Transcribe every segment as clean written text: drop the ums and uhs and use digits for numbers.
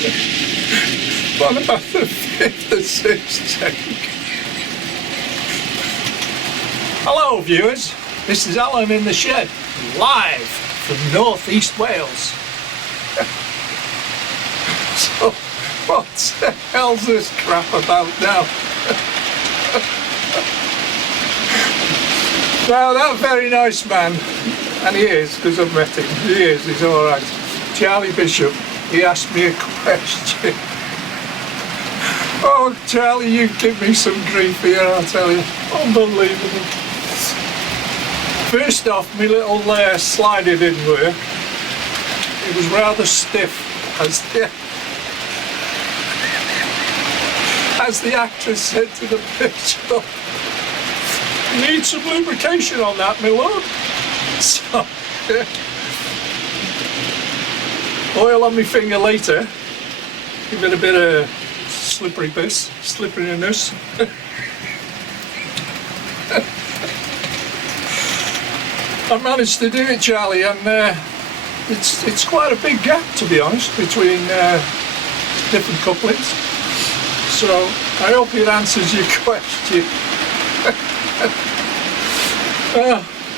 What about the 5th or 6th take? Hello viewers, this is Alan in the shed, live from North East Wales. So, what the hell's this crap about now? Now that very nice man, and he is, because I've met him, he's alright, Charlie Bishop, he asked me a question. Oh Charlie, you give me some grief here, I'll tell you, unbelievable. First off, my little slider didn't work, it was rather stiff, as the actress said to the picture. Need some lubrication on that, my lord. So, yeah. Oil on my finger later. Give it a bit of slipperiness. I managed to do it, Charlie, and it's quite a big gap, to be honest, between different couplings. So I hope it answers your question.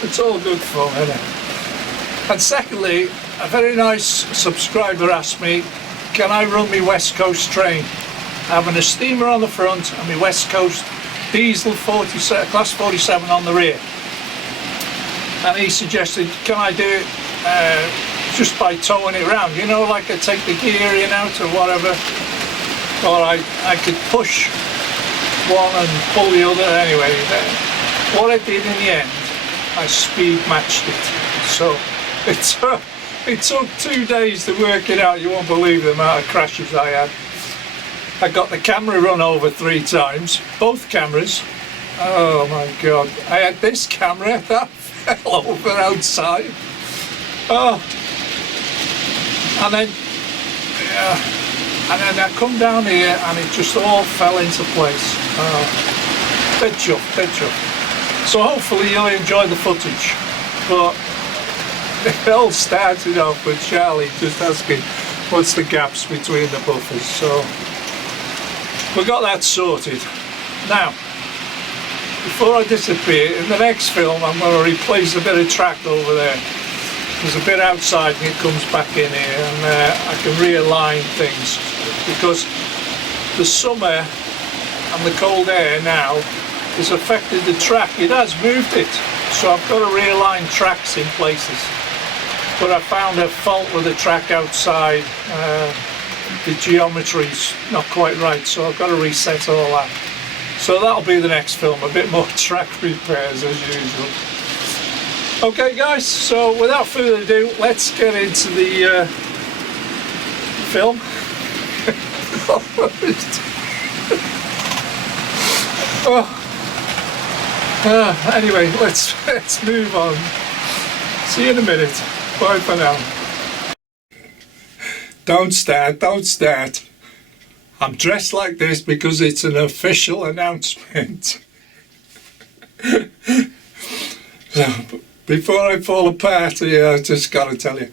It's all good fun, isn't it? And secondly, a very nice subscriber asked me, can I run my West Coast train? Having a steamer on the front and my West Coast diesel class 47 on the rear. And he suggested, can I do it just by towing it around? You know, like I take the gear in out or whatever. Or I could push one and pull the other. Anyway, what I did in the end, I speed matched it. So it took 2 days to work it out. You won't believe the amount of crashes I had. I got the camera run over 3 times, both cameras. Oh my God, I had this camera that fell over outside. Oh, and then I come down here and it just all fell into place. Oh, dead chuff. So hopefully you'll enjoy the footage. But it all started off with Charlie just asking what's the gaps between the buffers. So we got that sorted. Now, before I disappear, in the next film I'm going to replace a bit of track over there. There's a bit outside and it comes back in here, and I can realign things because the summer and the cold air now has affected the track. It has moved it, so I've got to realign tracks in places. But I found a fault with the track outside. The geometry's not quite right, so I've got to reset all that. So that'll be the next film, a bit more track repairs as usual. Okay guys, so without further ado, let's get into the film. Anyway, let's move on. See you in a minute. Bye for now. Don't start. I'm dressed like this because it's an official announcement. So, before I fall apart here, I just got to tell you.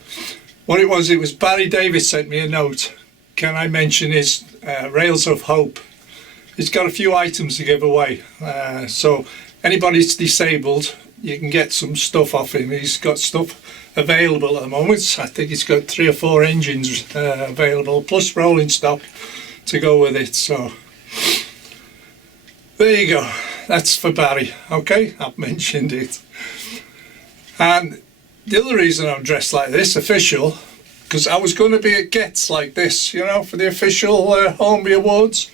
What it was Barry Davis sent me a note. Can I mention his Rails of Hope? He's got a few items to give away. So anybody that's disabled, you can get some stuff off him. He's got stuff available at the moment. I think he's got 3 or 4 engines available, plus rolling stock to go with it. So there you go. That's for Barry. Okay, I've mentioned it. And the other reason I'm dressed like this, official, because I was going to be at Gets like this, you know, for the official Hornby Awards.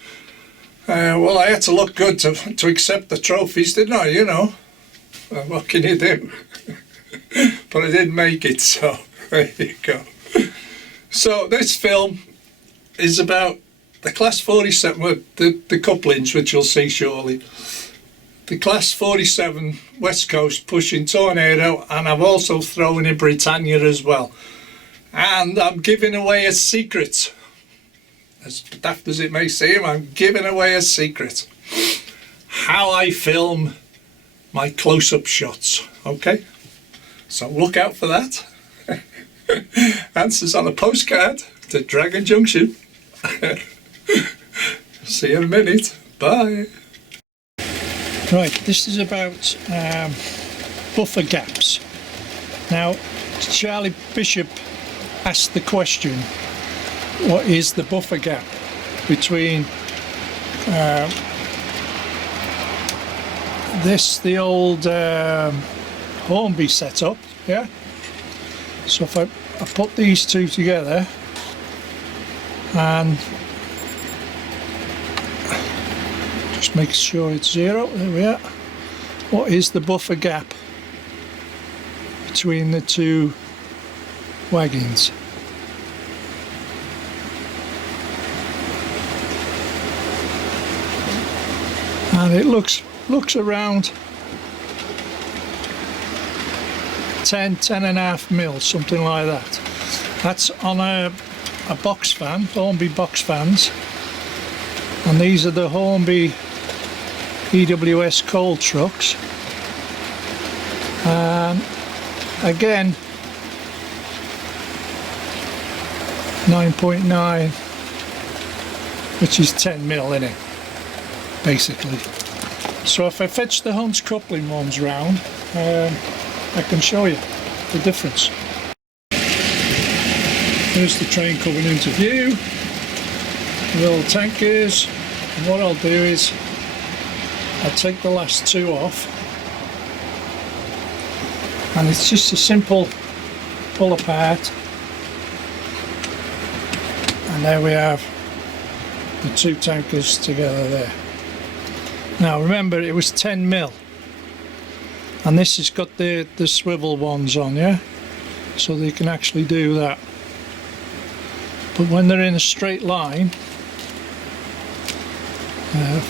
Well, I had to look good to accept the trophies, didn't I, you know? What can you do? But I didn't make it, so there you go. So this film is about the Class 47, the couplings, which you'll see shortly. The Class 47 West Coast pushing Tornado, and I've also thrown in Britannia as well. And I'm giving away a secret. As daft as it may seem, I'm giving away a secret. How I film my close-up shots, okay? So look out for that. Answers on a postcard to Dragon Junction. See you in a minute. Bye. Right, this is about buffer gaps. Now, Charlie Bishop asked the question, what is the buffer gap between the old Hornby setup, yeah? So if I put these two together and just make sure it's 0, there we are. What is the buffer gap between the two wagons? And it looks around 10.5 mil, something like that. That's on a box fan, Hornby box fans, and these are the Hornby EWS coal trucks. And again, 9.9, which is 10 mil in it, basically. So if I fetch the Hunt's coupling ones round, I can show you the difference. There's the train coming into view, the little tankers, and what I'll do is I'll take the last two off, and it's just a simple pull apart, and there we have the two tankers together there. Now remember, it was 10 mil, and this has got the swivel ones on, yeah, so they can actually do that. But when they're in a straight line,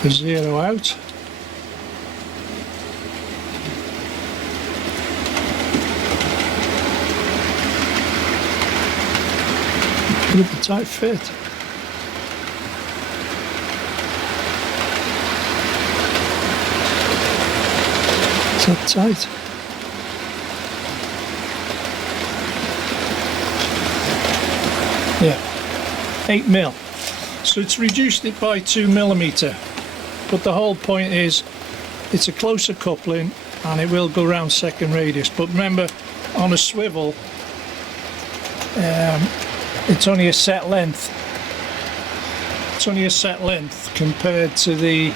for 0 out, bit of a tight fit. Is that tight? Yeah, 8 mil. So it's reduced it by 2 millimeter. But the whole point is it's a closer coupling and it will go around second radius. But remember, on a swivel, it's only a set length. It's only a set length compared to the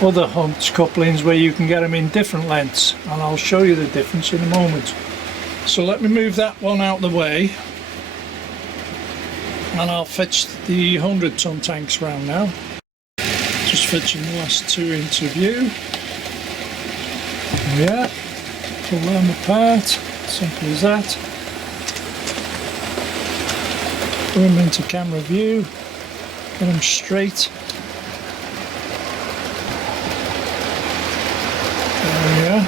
other Hunt couplings where you can get them in different lengths, and I'll show you the difference in a moment. So let me move that one out the way, and I'll fetch the 100-ton tanks round now. Just fetching the last two into view. There we are. Pull them apart, simple as that. Put them into camera view, get them straight. There we are.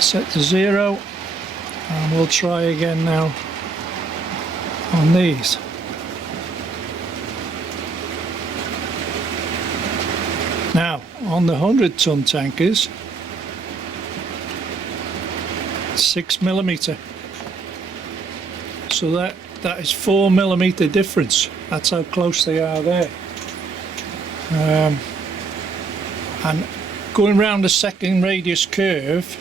Set to 0, and we'll try again now on these. Now on the 100-ton tankers, 6 millimeter. So that is 4 millimeter difference. That's how close they are there. And going round the second radius curve,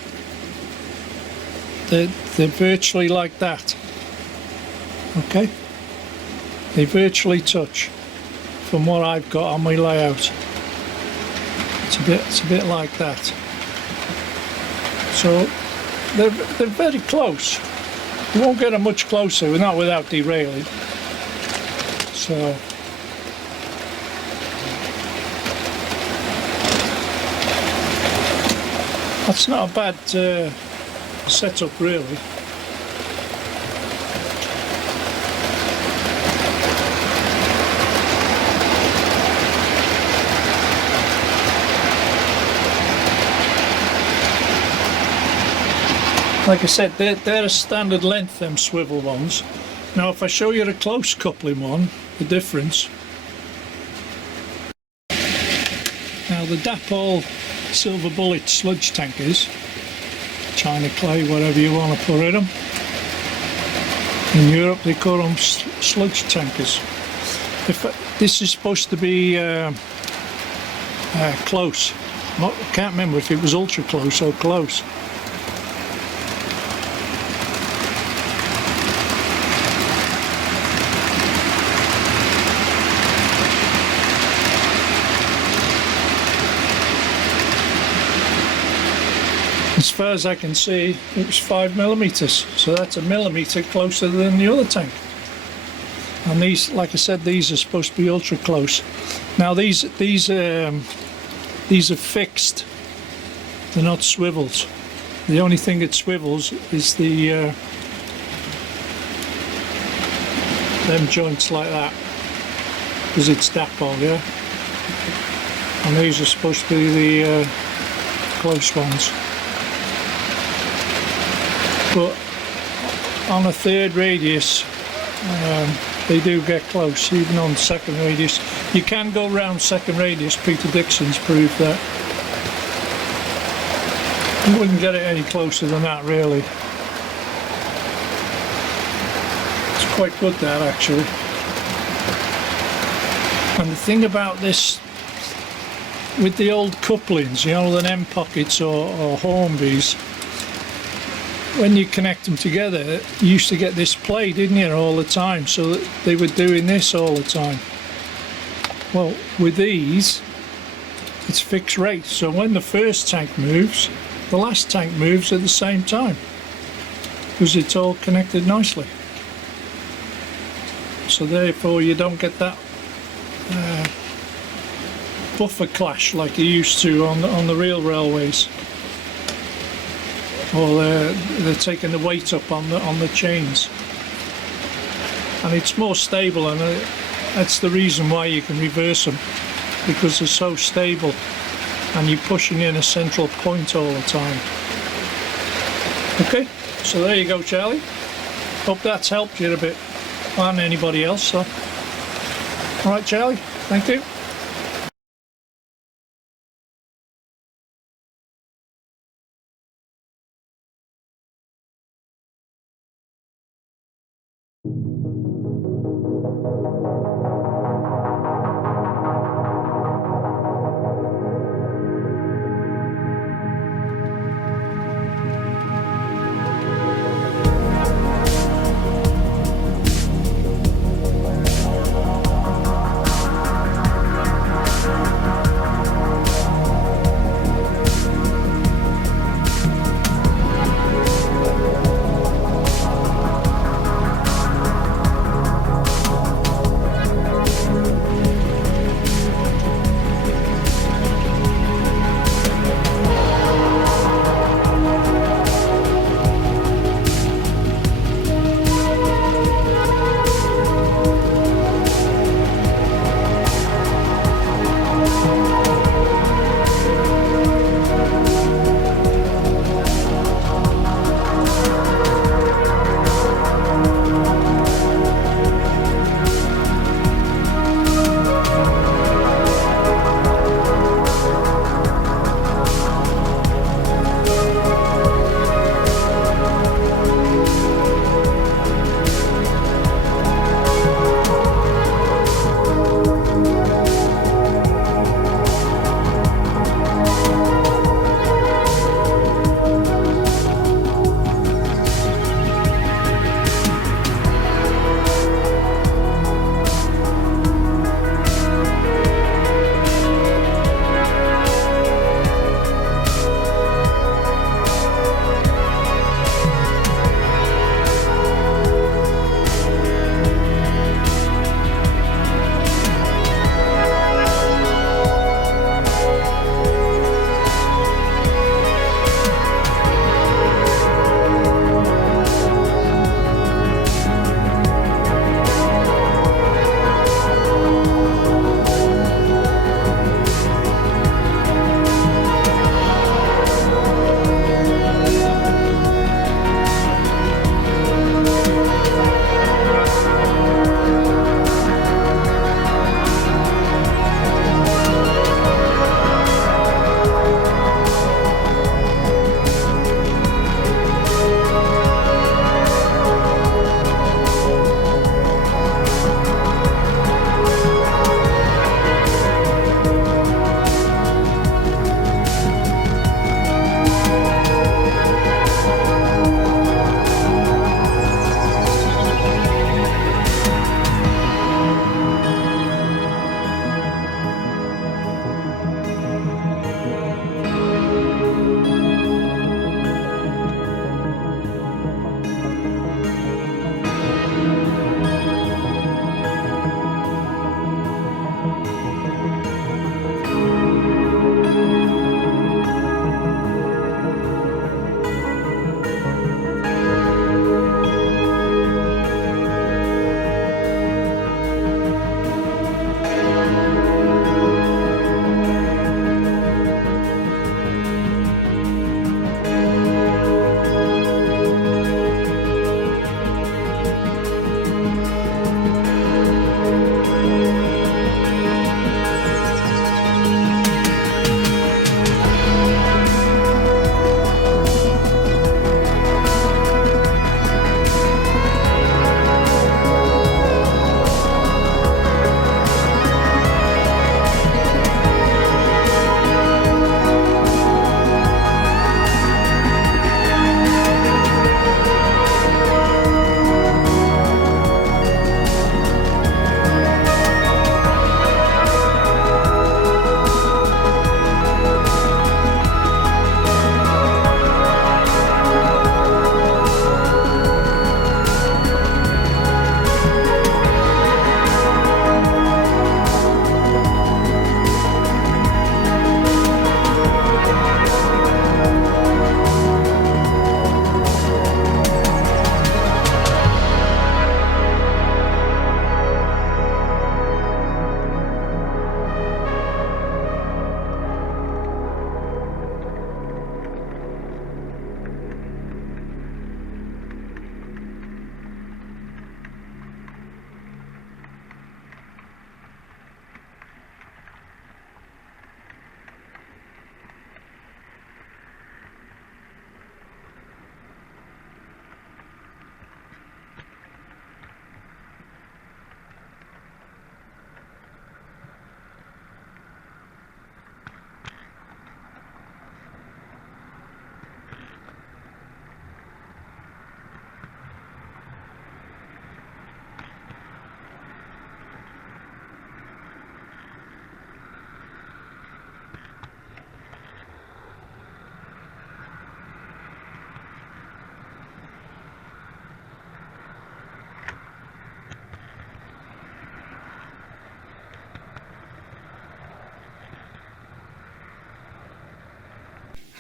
they're virtually like that. Okay, they virtually touch from what I've got on my layout. It's a bit like that. So they're very close. You won't get them much closer, not without derailing. So that's not a bad setup, really. Like I said, they're a standard length, them swivel ones. Now if I show you a close coupling one, the difference. Now the Dapol Silver Bullet sludge tankers, China clay, whatever you want to put in them. In Europe they call them sludge tankers. This is supposed to be close. I can't remember if it was ultra close or close. As far as I can see, it was 5mm, so that's a millimetre closer than the other tank. And these, like I said, these are supposed to be ultra close. Now these are fixed. They're not swivels. The only thing that swivels is the them joints like that, because it's dapole, yeah. And these are supposed to be the close ones. But on a third radius, they do get close, even on second radius. You can go round second radius. Peter Dixon's proved that. You wouldn't get it any closer than that, really. It's quite good, that, actually. And the thing about this, with the old couplings, you know, the M pockets or Hornbys, when you connect them together, you used to get this play, didn't you, all the time? So they were doing this all the time. Well, with these, it's fixed rate. So when the first tank moves, the last tank moves at the same time, because it's all connected nicely. So therefore, you don't get that buffer clash like you used to on the real railways. Or they're taking the weight up on the chains, and it's more stable, and that's the reason why you can reverse them, because they're so stable, and you're pushing in a central point all the time. Okay, so there you go, Charlie. Hope that's helped you a bit, and anybody else. So, all right, Charlie. Thank you.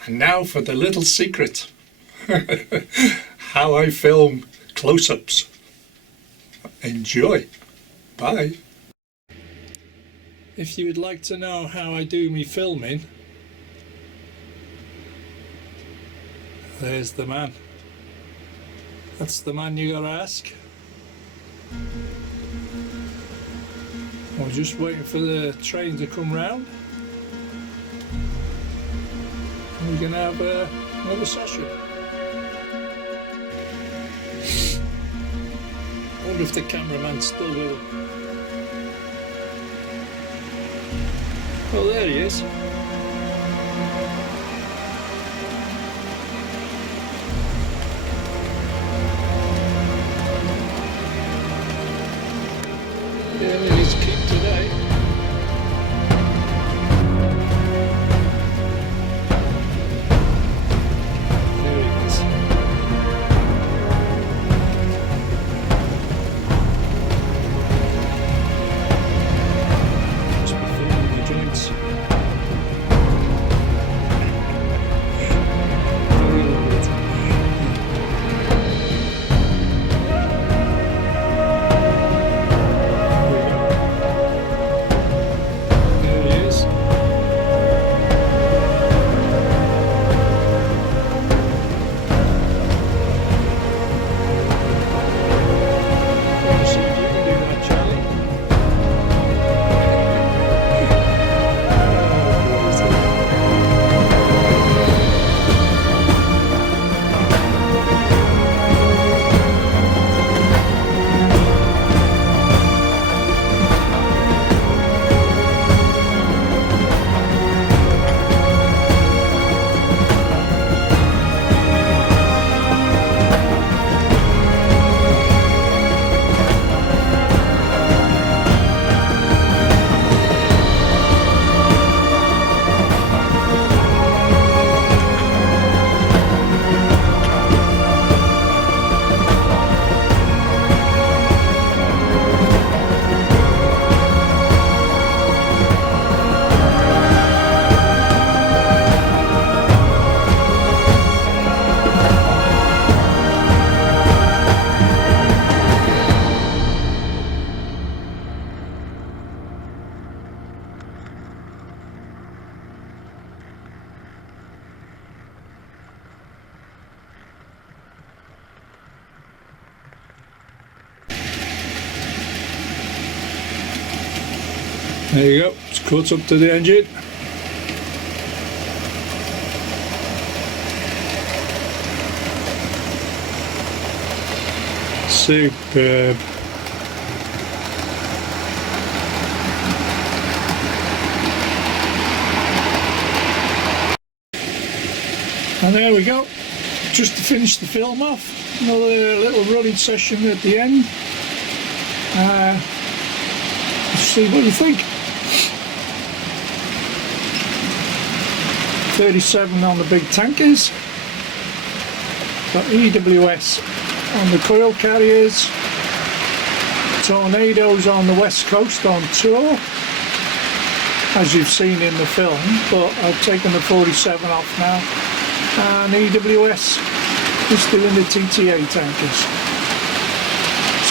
And now for the little secret. How I film close-ups. Enjoy. Bye. If you would like to know how I do me filming, there's the man. That's the man you gotta ask. I was just waiting for the train to come round. We're gonna have another session. I wonder if the cameraman's still with him. Oh, there he is. Yeah, he's keep today. There you go, it's caught up to the engine. Superb. And there we go, just to finish the film off, another little running session at the end. Let's see what you think. 37 on the big tankers, got EWS on the coil carriers, Tornadoes on the west coast on tour, as you've seen in the film, but I've taken the 47 off now, and EWS is doing the TTA tankers.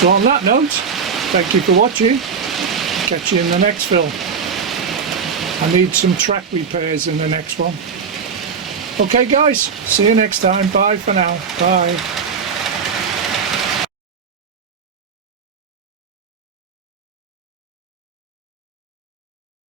So on that note, thank you for watching, catch you in the next film. I need some track repairs in the next one. Okay guys, see you next time. Bye for now. Bye.